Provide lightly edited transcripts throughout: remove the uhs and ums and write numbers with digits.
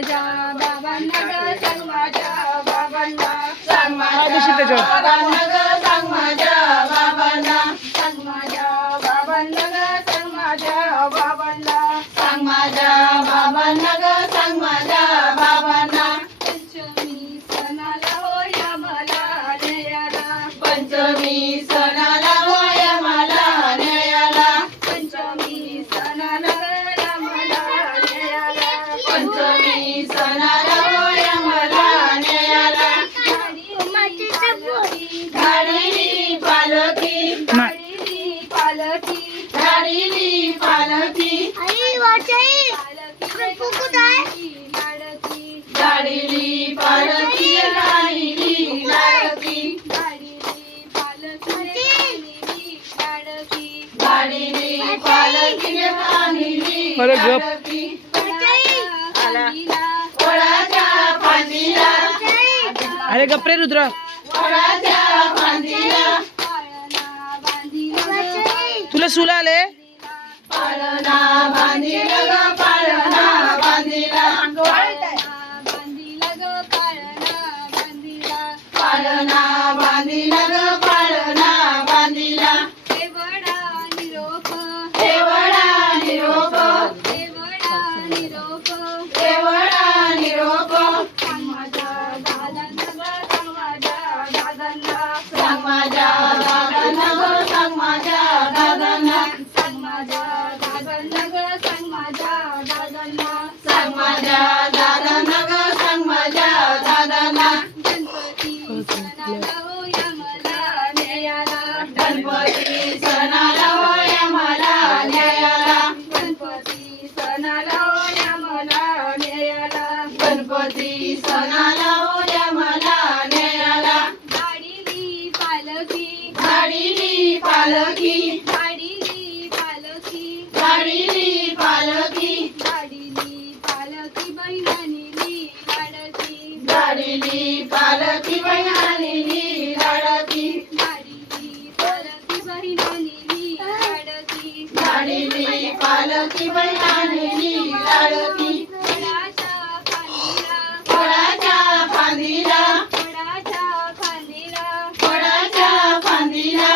माझ्या बाबांना ग सांग माझ्या बाबांना सांग माझ्या बाबांना ग सांग माझ्या बाबांना सांग माझ्या बाबांना ग सांग माझ्या बाबांना सांग माझ्या बाबांना ग सांग माझ्या बाबांना पंचमी सणाला होया मला न्यायाला पंचमी सणाला होय मला न्यायाला पंचमी सणाला मला न्यायाला पंचमी सणाला होय मला न्यायाला धाडिली पालखी धाडिली पालखी धाडिली पालखी धाडिली पालखी राहिली लाडकी धाडिली पालखी राहिली लाडकी वडाच्या फांदीला अरे गप्रे रुद्र वडाच्या फांदीला तुला सुला आले पाळणा बांधिला ग पाळणा बांधिला पाळणा बांधिला ग पाळणा बांधिला देवडा निरोप देवडा निरोप निरोप देवडा निरोप सांग माझ्या दादांना सांग माझ्या दादांना सांग माझ्या दादांना ग सांग माझ्या दादांना सांग माझ्या दादांना ग सांग माझ्या दादांना सांग माझ्या दादांना ग सांग माझ्या दादांना गणपती सणाला होया मला न्यायाला गणपती सणाला होय मला न्यायाला गणपती सणाला होया मला न्यायाला गणपती सणाला होय मला न्यायाला गाडीली पालखी धाडिली पालखी गाडीली पालखी धाडिली पालखी गाडीली पालखी बहिणानीली लाडकी धाडिली पालखी बहिणानीली लाडकी गाडीली पालखी बहिणानीली लाडकी धाडिली पालखी बहिणानीली लाडकी वडाच्या फांदीला वडाच्या फांदीला वडाच्या फांदीला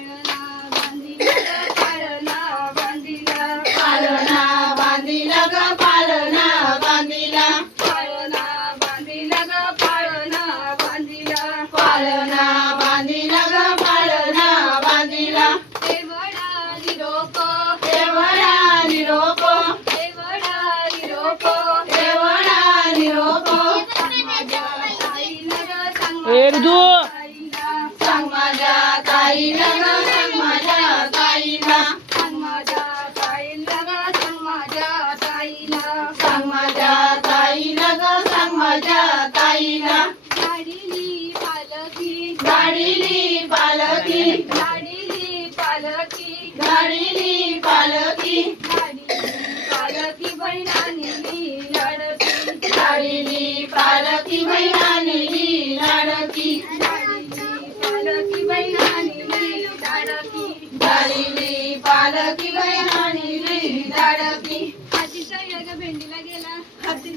वडाच्या फांदीला पाळणा बांधिला पाळणा बांधिला ग पाळणा बांधिला पाळणा बांधिला ग पाळणा बांधिला पाळणा बांधिला ग पाळणा बांधिला देवडा निरोप देवडा निरोप देवडा निरोप देवडा निरोप ए रुदू सांग माझ्या ताईला ग सांग माझ्या ताईला सांग माझ्या ताईला ग सांग माझ्या ताईला सांग माझ्या ताईला ग सांग माझ्या ताईला गाडीली पालखी धाडिली पालखी गाडीली पालखी धाडिली पालखी पालखी बहिणानीली लाडकी धाडिली पालखी बहिणानीली लाडकी पालखी बहिणानीली लाडकी धाडिली पालखी बहिणानीली लाडकी हातीचा योग भेंडीला गेला हाती